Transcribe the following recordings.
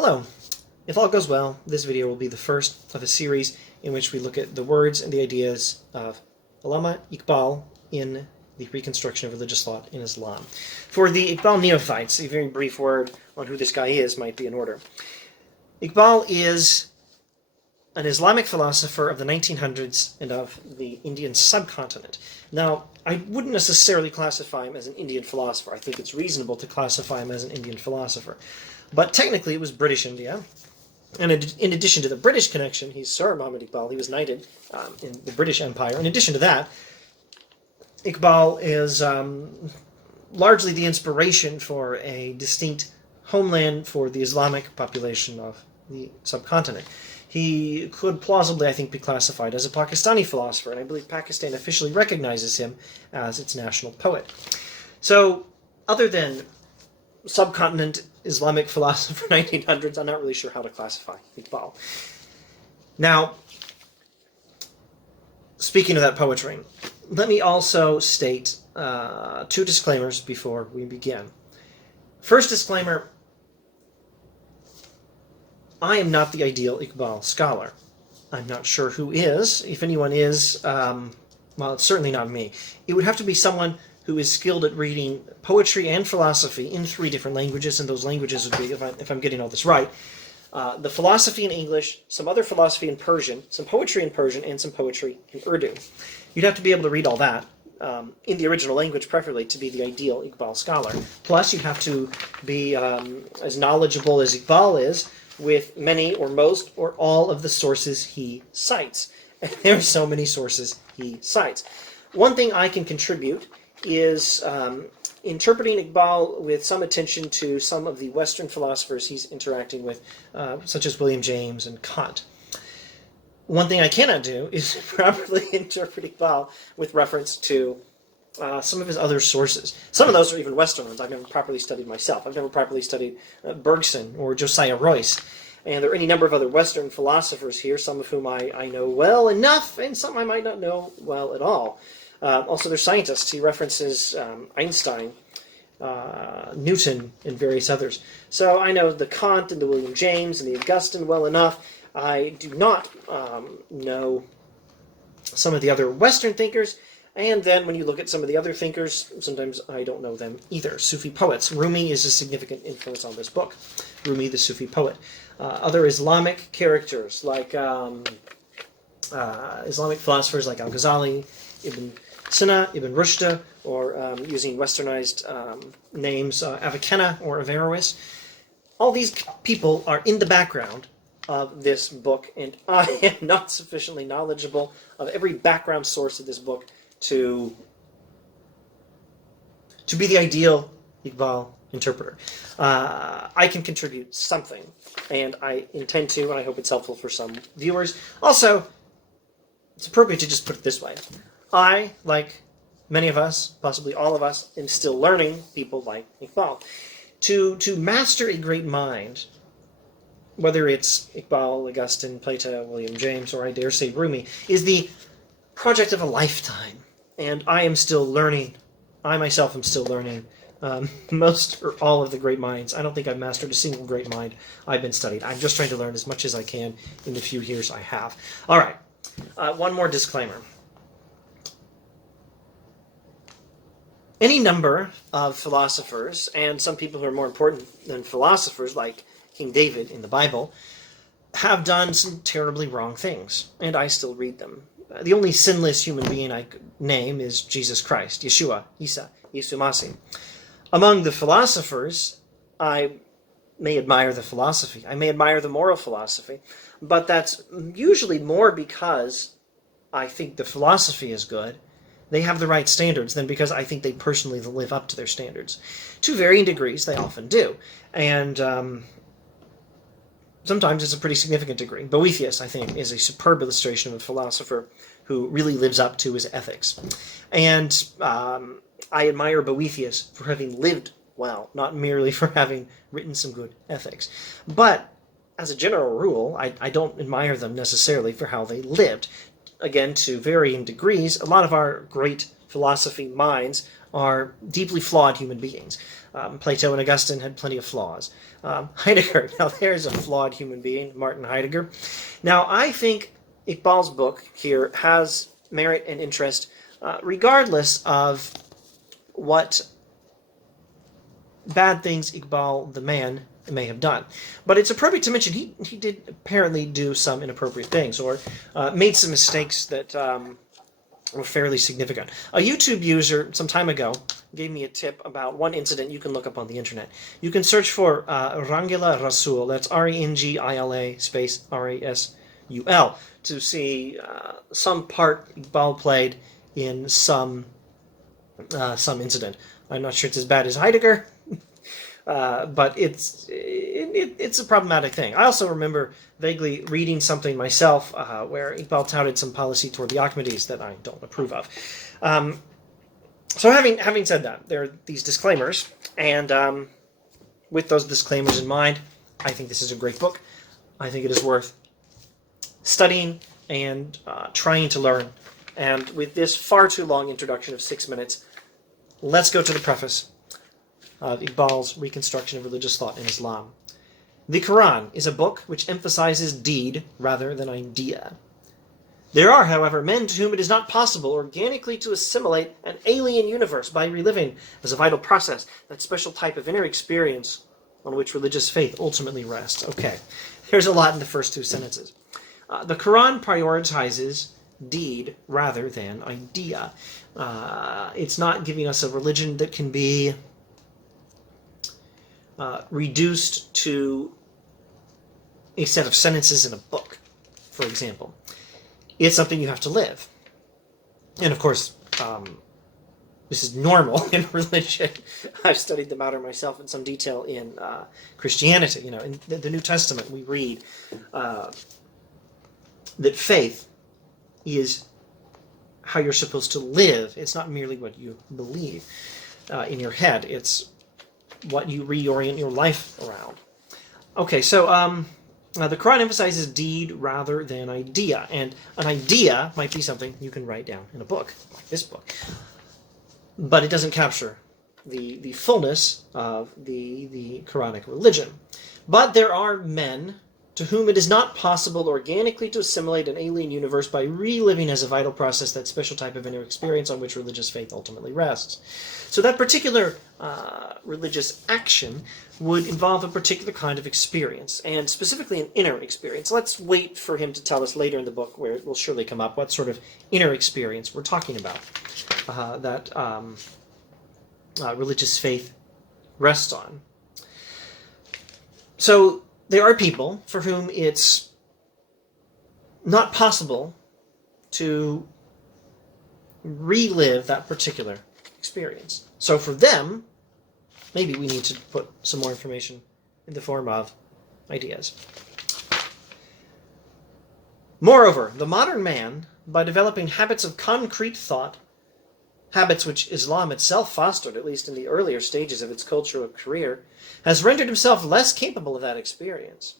Hello. If all goes well, this video will be the first of a series in which we look at the words and the ideas of Allama Iqbal in the Reconstruction of religious thought in Islam. For the Iqbal neophytes, a very brief word on who this guy is might be in order. Iqbal is an Islamic philosopher of the 1900s and of the Indian subcontinent. Now, I wouldn't necessarily classify him as an Indian philosopher. I think it's reasonable to classify him as an Indian philosopher. But technically it was British India. And in addition to the British connection, he's Sir Muhammad Iqbal. He was knighted in the British Empire. In addition to that, Iqbal is largely the inspiration for a distinct homeland for the Islamic population of the subcontinent. He could plausibly, I think, be classified as a Pakistani philosopher, and I believe Pakistan officially recognizes him as its national poet. So, other than subcontinent Islamic philosopher 1900s, I'm not really sure how to classify Iqbal. Now, speaking of that poetry, let me also state two disclaimers before we begin. First disclaimer, I am not the ideal Iqbal scholar. I'm not sure who is. If anyone is, well, it's certainly not me. It would have to be someone who is skilled at reading poetry and philosophy in 3 different languages, and those languages would be, if I'm getting all this right, the philosophy in English, some other philosophy in Persian, some poetry in Persian, and some poetry in Urdu. You'd have to be able to read all that in the original language, preferably, to be the ideal Iqbal scholar. Plus, you'd have to be as knowledgeable as Iqbal is with many or most or all of the sources he cites. And there are so many sources he cites. One thing I can contribute is interpreting Iqbal with some attention to some of the Western philosophers he's interacting with, such as William James and Kant. One thing I cannot do is properly interpret Iqbal with reference to some of his other sources. Some of those are even Western ones I've never properly studied myself. I've never properly studied Bergson or Josiah Royce. And there are any number of other Western philosophers here, some of whom I know well enough, and some I might not know well at all. Also, they're scientists. He references Einstein, Newton, and various others. So I know the Kant and the William James and the Augustine well enough. I do not know some of the other Western thinkers. And then when you look at some of the other thinkers, sometimes I don't know them either. Sufi poets. Rumi is a significant influence on this book. Rumi, the Sufi poet. Other Islamic characters, like Islamic philosophers like Al-Ghazali, Ibn Sina, Ibn Rushd, or using westernized names, Avicenna or Averroes. All these people are in the background of this book, and I am not sufficiently knowledgeable of every background source of this book to be the ideal Iqbal interpreter. I can contribute something, and I intend to, and I hope it's helpful for some viewers. Also, it's appropriate to just put it this way. I, like many of us, possibly all of us, am still learning, people like Iqbal. To master a great mind, whether it's Iqbal, Augustine, Plato, William James, or I dare say Rumi, is the project of a lifetime. And I am still learning. I myself am still learning most or all of the great minds. I don't think I've mastered a single great mind I've been studying. I'm just trying to learn as much as I can in the few years I have. All right. One more disclaimer. Any number of philosophers, and some people who are more important than philosophers, like King David in the Bible, have done some terribly wrong things, and I still read them. The only sinless human being I could name is Jesus Christ, Yeshua, Isa, Yesu Masih. Among the philosophers, I may admire the philosophy, I may admire the moral philosophy, but that's usually more because I think the philosophy is good, they have the right standards, than because I think they personally live up to their standards. To varying degrees, they often do. And sometimes it's a pretty significant degree. Boethius, I think, is a superb illustration of a philosopher who really lives up to his ethics. And I admire Boethius for having lived well, not merely for having written some good ethics. But as a general rule, I don't admire them necessarily for how they lived. Again, to varying degrees, a lot of our great philosophy minds are deeply flawed human beings. Plato and Augustine had plenty of flaws. Heidegger, now there's a flawed human being, Martin Heidegger. Now, I think Iqbal's book here has merit and interest, regardless of what bad things Iqbal, the man, may have done. But it's appropriate to mention he did apparently do some inappropriate things, or made some mistakes that were fairly significant. A YouTube user some time ago gave me a tip about one incident you can look up on the internet. You can search for Rangila Rasul, that's Rengila space Rasul, to see some part Iqbal played in some incident. I'm not sure it's as bad as Heidegger, but it's a problematic thing. I also remember vaguely reading something myself where Iqbal touted some policy toward the Ahmadis that I don't approve of. So having said that, there are these disclaimers, and with those disclaimers in mind, I think this is a great book. I think it is worth studying and trying to learn. And with this far too long introduction of 6 minutes, let's go to the preface of Iqbal's Reconstruction of Religious Thought in Islam. The Quran is a book which emphasizes deed rather than idea. There are, however, men to whom it is not possible organically to assimilate an alien universe by reliving, as a vital process, that special type of inner experience on which religious faith ultimately rests. Okay, there's a lot in the first two sentences. The Quran prioritizes deed rather than idea. It's not giving us a religion that can be reduced to a set of sentences in a book, for example. It's something you have to live. And of course, this is normal in religion. I've studied the matter myself in some detail in Christianity. You know, in the New Testament, we read that faith is how you're supposed to live. It's not merely what you believe in your head. It's what you reorient your life around. Okay, so the Quran emphasizes deed rather than idea. And an idea might be something you can write down in a book, like this book. But it doesn't capture the fullness of the Quranic religion. But there are men to whom it is not possible organically to assimilate an alien universe by reliving as a vital process that special type of inner experience on which religious faith ultimately rests. So that particular religious action would involve a particular kind of experience, and specifically an inner experience. Let's wait for him to tell us later in the book, where it will surely come up, what sort of inner experience we're talking about that religious faith rests on. So there are people for whom it's not possible to relive that particular experience. So for them, maybe we need to put some more information in the form of ideas. Moreover, the modern man, by developing habits of concrete thought, habits which Islam itself fostered, at least in the earlier stages of its cultural career, has rendered himself less capable of that experience,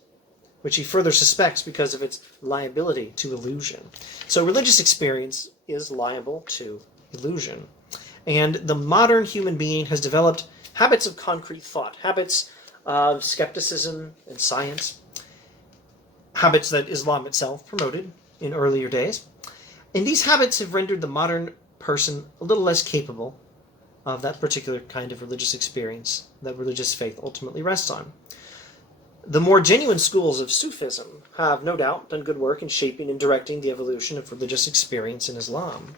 which he further suspects because of its liability to illusion. So religious experience is liable to illusion. And the modern human being has developed habits of concrete thought, habits of skepticism and science, habits that Islam itself promoted in earlier days. And these habits have rendered the modern person a little less capable of that particular kind of religious experience that religious faith ultimately rests on. The more genuine schools of Sufism have no doubt done good work in shaping and directing the evolution of religious experience in Islam.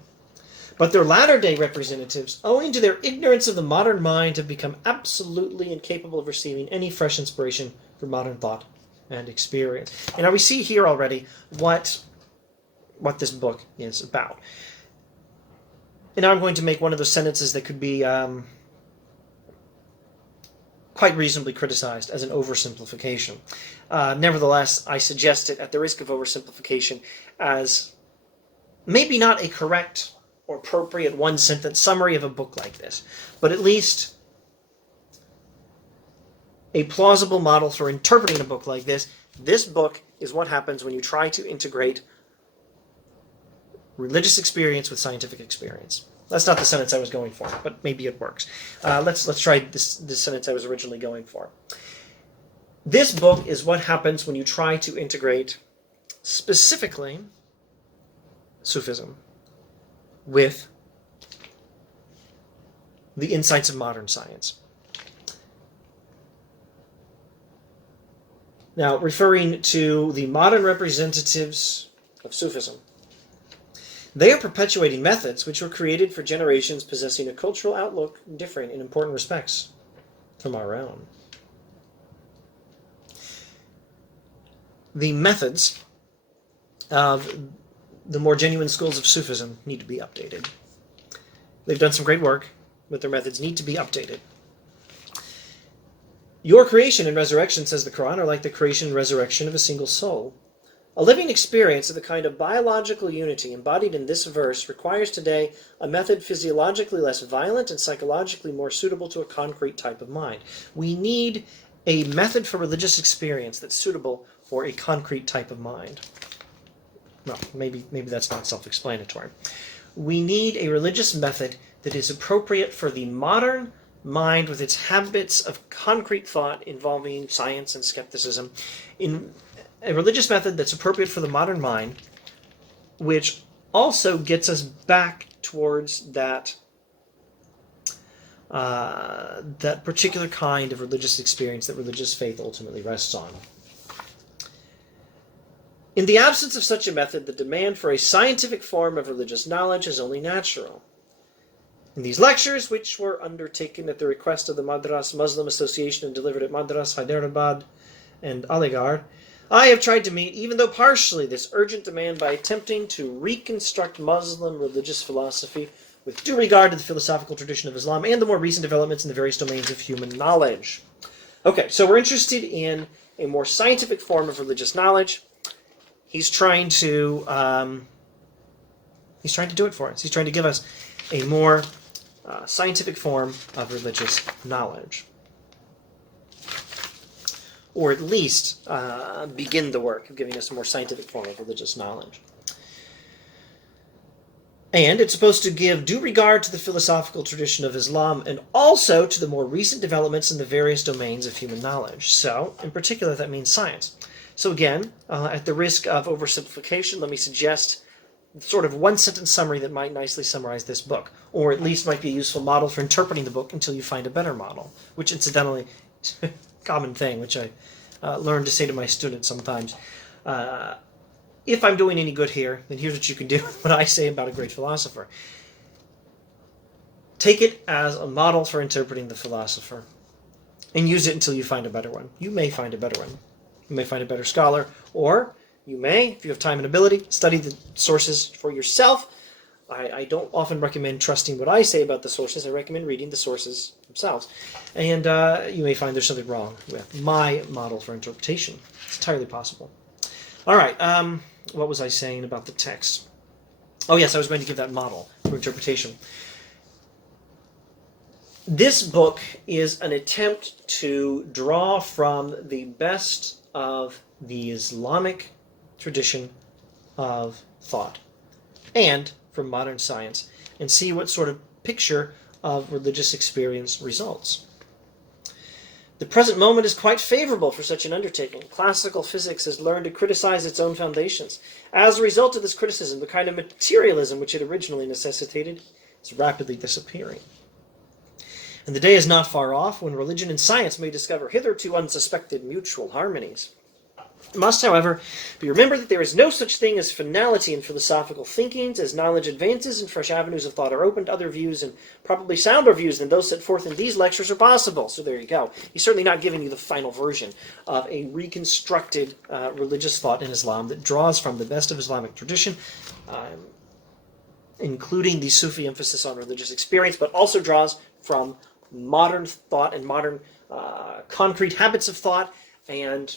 But their latter-day representatives, owing to their ignorance of the modern mind, have become absolutely incapable of receiving any fresh inspiration for modern thought and experience. And now we see here already what this book is about. And now I'm going to make one of those sentences that could be quite reasonably criticized as an oversimplification. Nevertheless, I suggest it at the risk of oversimplification as maybe not a correct or appropriate one-sentence summary of a book like this, but at least a plausible model for interpreting a book like this. This book is what happens when you try to integrate religious experience with scientific experience. That's not the sentence I was going for, but maybe it works. Let's try this sentence I was originally going for. This book is what happens when you try to integrate specifically Sufism with the insights of modern science. Now, referring to the modern representatives of Sufism, they are perpetuating methods which were created for generations possessing a cultural outlook differing in important respects from our own. The methods of the more genuine schools of Sufism need to be updated. They've done some great work, but their methods need to be updated. Your creation and resurrection, says the Quran, are like the creation and resurrection of a single soul. A living experience of the kind of biological unity embodied in this verse requires today a method physiologically less violent and psychologically more suitable to a concrete type of mind. We need a method for religious experience that's suitable for a concrete type of mind. Well, maybe that's not self-explanatory. We need a religious method that is appropriate for the modern mind with its habits of concrete thought involving science and skepticism, in a religious method that's appropriate for the modern mind, which also gets us back towards that particular kind of religious experience that religious faith ultimately rests on. In the absence of such a method, the demand for a scientific form of religious knowledge is only natural. In these lectures, which were undertaken at the request of the Madras Muslim Association and delivered at Madras, Hyderabad, and Aligarh, I have tried to meet, even though partially, this urgent demand by attempting to reconstruct Muslim religious philosophy with due regard to the philosophical tradition of Islam and the more recent developments in the various domains of human knowledge. Okay, so we're interested in a more scientific form of religious knowledge. He's trying to do it for us. He's trying to give us a more scientific form of religious knowledge. Or at least begin the work of giving us a more scientific form of religious knowledge. And it's supposed to give due regard to the philosophical tradition of Islam and also to the more recent developments in the various domains of human knowledge. So, in particular, that means science. So again, at the risk of oversimplification, let me suggest sort of one-sentence summary that might nicely summarize this book, or at least might be a useful model for interpreting the book until you find a better model, which incidentally is a common thing, which I learn to say to my students sometimes. If I'm doing any good here, then here's what you can do with what I say about a great philosopher. Take it as a model for interpreting the philosopher, and use it until you find a better one. You may find a better one. You may find a better scholar, or you may, if you have time and ability, study the sources for yourself. I don't often recommend trusting what I say about the sources. I recommend reading the sources themselves. And you may find there's something wrong with my model for interpretation. It's entirely possible. All right, what was I saying about the text? Oh yes, I was going to give that model for interpretation. This book is an attempt to draw from the best of the Islamic tradition of thought and from modern science and see what sort of picture of religious experience results. The present moment is quite favorable for such an undertaking. Classical physics has learned to criticize its own foundations. As a result of this criticism, the kind of materialism which it originally necessitated is rapidly disappearing. And the day is not far off when religion and science may discover hitherto unsuspected mutual harmonies. It must, however, be remembered that there is no such thing as finality in philosophical thinkings. As knowledge advances and fresh avenues of thought are opened, other views, and probably sounder views than those set forth in these lectures, are possible. So there you go. He's certainly not giving you the final version of a reconstructed religious thought in Islam that draws from the best of Islamic tradition, including the Sufi emphasis on religious experience, but also draws from modern thought and modern concrete habits of thought and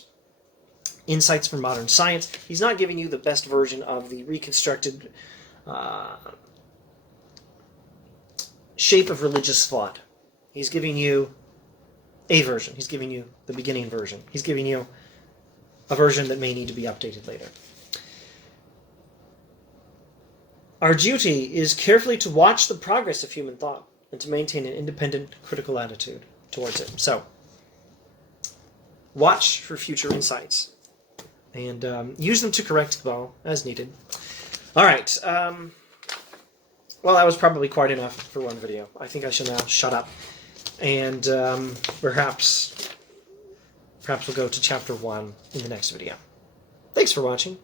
insights from modern science. He's not giving you the best version of the reconstructed shape of religious thought. He's giving you a version. He's giving you the beginning version. He's giving you a version that may need to be updated later. Our duty is carefully to watch the progress of human thought and to maintain an independent, critical attitude towards it. So, watch for future insights and use them to correct Iqbal as needed. All right. Well, that was probably quite enough for one video. I think I shall now shut up. And perhaps we'll go to chapter 1 in the next video. Thanks for watching.